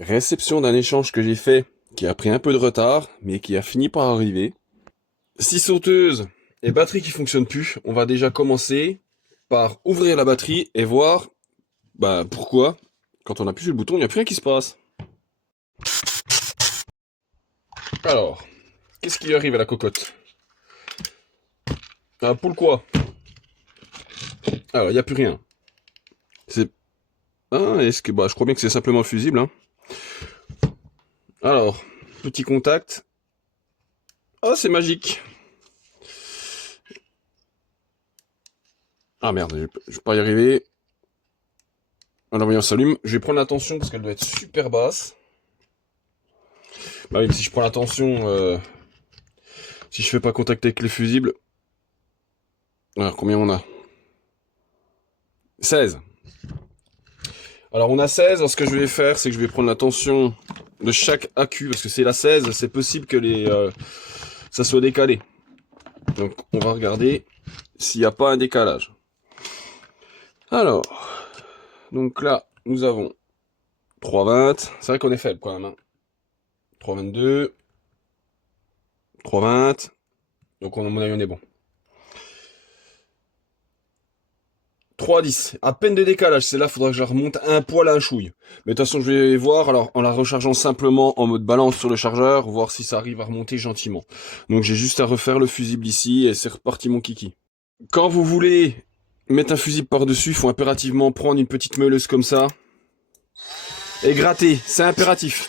Réception d'un échange que j'ai fait, qui a pris un peu de retard, mais qui a fini par arriver. 6 sauteuses et batterie qui fonctionne plus. On va déjà commencer par ouvrir la batterie et voir pourquoi, quand on appuie sur le bouton, il n'y a plus rien qui se passe. Alors, qu'est-ce qui arrive à la cocotte? Pourquoi? Alors, il n'y a plus rien. C'est... est-ce que... je crois bien que c'est simplement le fusible, hein. Alors, petit contact. Oh, c'est magique. Ah merde, je vais pas y arriver. Alors, voyons, s'allume. Je vais prendre la tension parce qu'elle doit être super basse. Bah oui, mais si je prends la tension, si je fais pas contact avec les fusibles. Alors, combien on a? 16. Alors, on a 16. Alors, ce que je vais faire, c'est que je vais prendre la tension de chaque accu, parce que c'est la 16, c'est possible que ça soit décalé. Donc, on va regarder s'il n'y a pas un décalage. Alors, donc là, nous avons 3,20. C'est vrai qu'on est faible quand même, hein. 3,22. 3,20. Donc, à mon avis, on est bon. 3,10. À peine de décalage. C'est là, il faudra que je la remonte un poil à un chouille. Mais de toute façon, je vais voir, alors, en la rechargeant simplement en mode balance sur le chargeur, voir si ça arrive à remonter gentiment. Donc, j'ai juste à refaire le fusible ici, et c'est reparti mon kiki. Quand vous voulez mettre un fusible par-dessus, il faut impérativement prendre une petite meuleuse comme ça, et gratter. C'est impératif.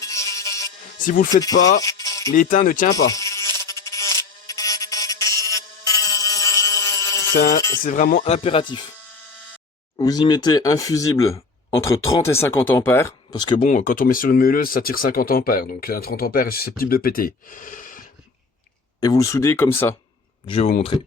Si vous le faites pas, l'étain ne tient pas. C'est vraiment impératif. Vous y mettez un fusible entre 30 et 50 ampères, parce que bon, quand on met sur une meuleuse, ça tire 50 ampères, donc un 30 ampères est susceptible de péter. Et vous le soudez comme ça. Je vais vous montrer.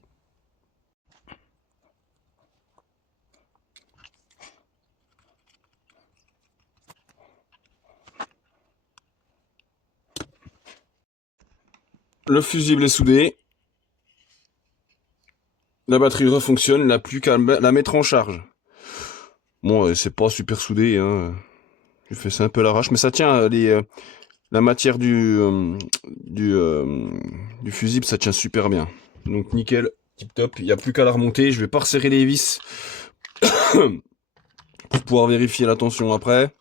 Le fusible est soudé. La batterie refonctionne, il n'a plus qu'à la mettre en charge. Bon, c'est pas super soudé, hein. J'ai fait ça un peu à l'arrache, mais ça tient, la matière du fusible, ça tient super bien. Donc nickel, tip top, il n'y a plus qu'à la remonter. Je vais pas resserrer les vis pour pouvoir vérifier la tension après.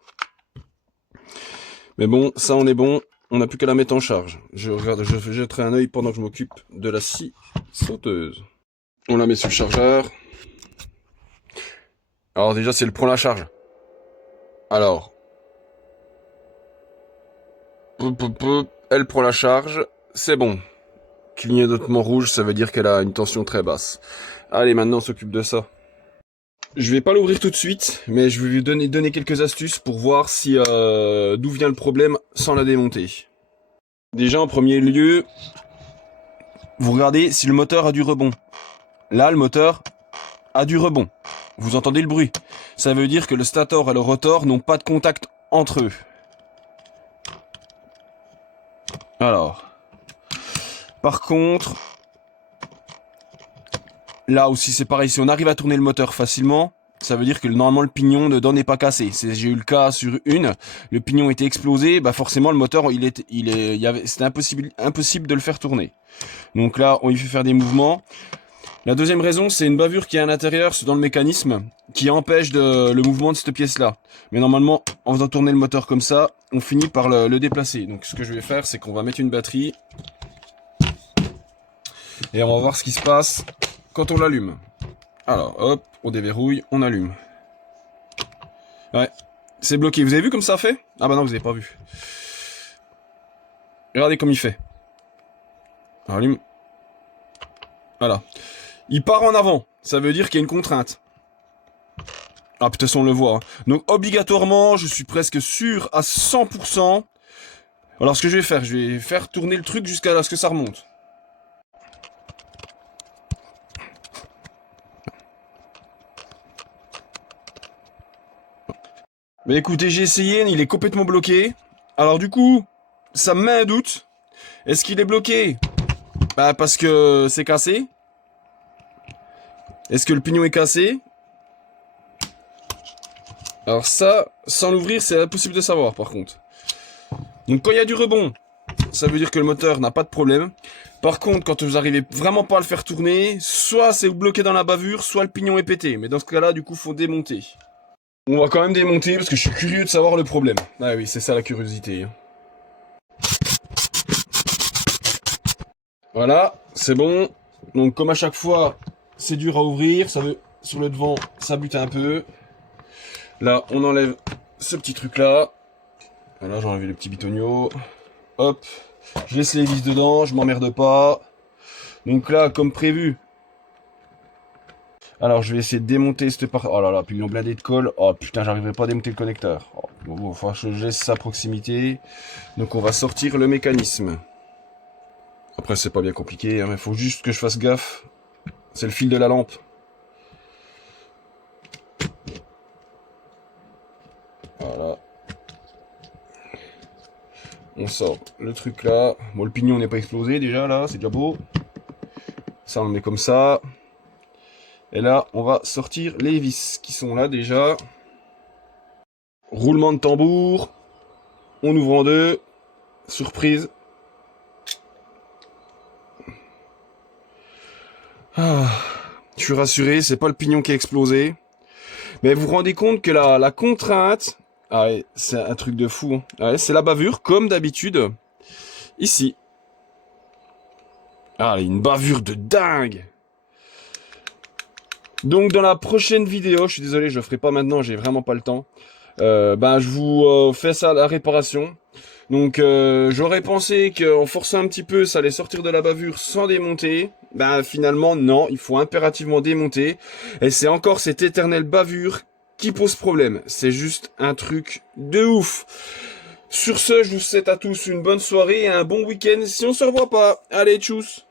Mais bon, ça on est bon, on n'a plus qu'à la mettre en charge. Je jetterai un œil pendant que je m'occupe de la scie sauteuse. On la met sur le chargeur. Alors déjà c'est le prend la charge. Alors, elle prend la charge, c'est bon. Clignotement rouge, ça veut dire qu'elle a une tension très basse. Allez, maintenant on s'occupe de ça. Je vais pas l'ouvrir tout de suite, mais je vais lui donner quelques astuces pour voir si d'où vient le problème sans la démonter. Déjà en premier lieu, vous regardez si le moteur a du rebond. Là, le moteur a du rebond. Vous entendez le bruit. Ça veut dire que le stator et le rotor n'ont pas de contact entre eux. Alors, par contre, là aussi c'est pareil, si on arrive à tourner le moteur facilement, ça veut dire que normalement le pignon dedans n'est pas cassé. J'ai eu le cas sur une, le pignon était explosé, forcément le moteur c'était impossible de le faire tourner. Donc là on lui fait faire des mouvements. La deuxième raison, c'est une bavure qui est à l'intérieur, c'est dans le mécanisme, qui empêche le mouvement de cette pièce-là. Mais normalement, en faisant tourner le moteur comme ça, on finit par le déplacer. Donc ce que je vais faire, c'est qu'on va mettre une batterie, et on va voir ce qui se passe quand on l'allume. Alors, hop, on déverrouille, on allume. Ouais, c'est bloqué. Vous avez vu comme ça fait? Ah bah non, vous avez pas vu. Regardez comme il fait. On allume. Voilà. Il part en avant. Ça veut dire qu'il y a une contrainte. Ah, de toute façon, on le voit, hein. Donc, obligatoirement, je suis presque sûr à 100%. Alors, ce que je vais faire tourner le truc jusqu'à ce que ça remonte. Mais écoutez, j'ai essayé, il est complètement bloqué. Alors, du coup, ça me met un doute. Est-ce qu'il est bloqué? Bah, parce que c'est cassé. Est-ce que le pignon est cassé? Alors ça, sans l'ouvrir, c'est impossible de savoir par contre. Donc quand il y a du rebond, ça veut dire que le moteur n'a pas de problème. Par contre, quand vous arrivez vraiment pas à le faire tourner, soit c'est bloqué dans la bavure, soit le pignon est pété. Mais dans ce cas-là, du coup, faut démonter. On va quand même démonter parce que je suis curieux de savoir le problème. Ah oui, c'est ça la curiosité. Voilà, c'est bon. Donc comme à chaque fois, c'est dur à ouvrir. Ça veut, sur le devant, ça bute un peu. Là, on enlève ce petit truc-là. Voilà, j'ai enlevé le petit bitonio. Hop, je laisse les vis dedans, je m'emmerde pas. Donc là, comme prévu. Alors, je vais essayer de démonter cette partie. Oh là là, pignon blindé de colle. Oh putain, j'arriverai pas à démonter le connecteur. Oh, bon, il faudra que je laisse ça à proximité. Donc on va sortir le mécanisme. Après, c'est pas bien compliqué, hein, il faut juste que je fasse gaffe. C'est le fil de la lampe. Voilà. On sort le truc là. Bon, le pignon n'est pas explosé déjà là, c'est déjà beau. Ça, on le met comme ça. Et là, on va sortir les vis qui sont là déjà. Roulement de tambour. On ouvre en deux. Surprise. Ah, je suis rassuré, c'est pas le pignon qui a explosé. Mais vous vous rendez compte que la contrainte, ah ouais, c'est un truc de fou. Hein. Ah ouais, c'est la bavure, comme d'habitude. Ici. Ah, une bavure de dingue. Donc dans la prochaine vidéo, je suis désolé, je le ferai pas maintenant, j'ai vraiment pas le temps. Je vous fais ça, la réparation. Donc j'aurais pensé qu'en forçant un petit peu, ça allait sortir de la bavure sans démonter. Finalement non, il faut impérativement démonter. Et c'est encore cette éternelle bavure qui pose problème. C'est juste un truc de ouf. Sur ce, je vous souhaite à tous une bonne soirée et un bon week-end si on se revoit pas. Allez, tchuss!